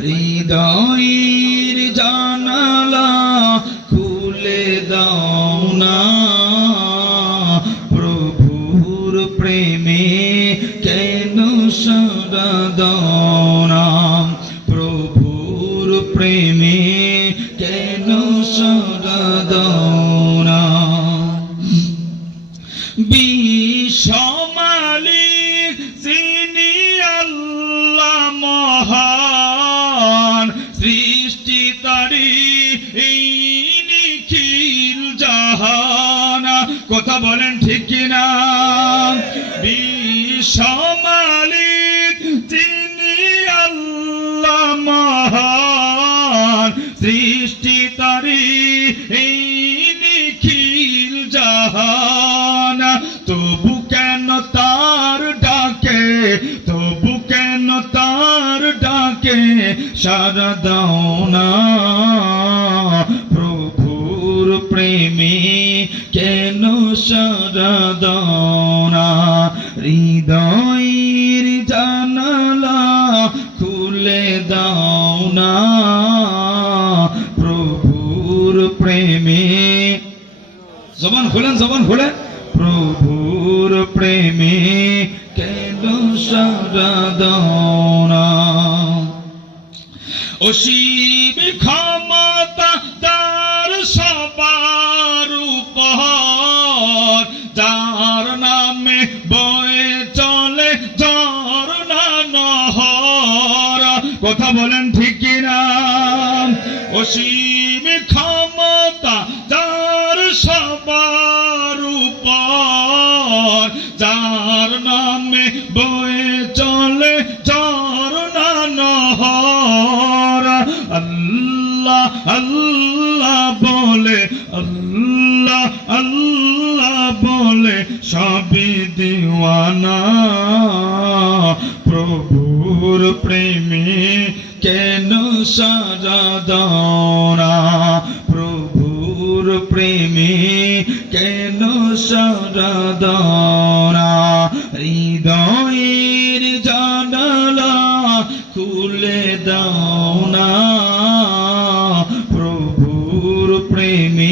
হৃদয়ের জানালা খুলে দাও না, প্রভুর প্রেমে কেন সাড়া দাও না, প্রভুর প্রেমে কেন সাড়া দাও না। বিশ্বমালিক যিনি আল্লাহ মহান, সৃষ্টি তারি এই নিখিল জাহান। কথা বলেন ঠিক কিনা? বিশ্বমালিক যিনি আল্লাহ মহান, সৃষ্টি তারি এই নিখিল জাহান। তবু কেন তার ডাকে, তবু কেন তার ডাকে সাড়া দাও না, প্রভুর প্রেমে কেন সাড়া দাও না। হৃদয়ের জানালা খুলে দাও না, প্রভুর প্রেমে। জবান খোলেন, জবান খোলেন। প্রভুর প্রেমে কেন সাড়া দাও না। অসীম ক্ষমতা তার সবার উপর, যার নামে বয়ে চলে ঝরনা নহর। কথা বলেন ঠিক কিনা? অসীম ক্ষমতা যার সবার উপর, যার নামে বয়ে চলে ঝরনা নহর। আল্লাহ আল্লাহ বলে, আল্লাহ আল্লাহ বলে সবই দিওয়ানা, প্রভুর প্রেমে কেন সাড়া দাও না, প্রভুর প্রেমে কেন সাড়া দাও না। হৃদয়ের জানালা খুলে দাও না, প্রভুর প্রেমে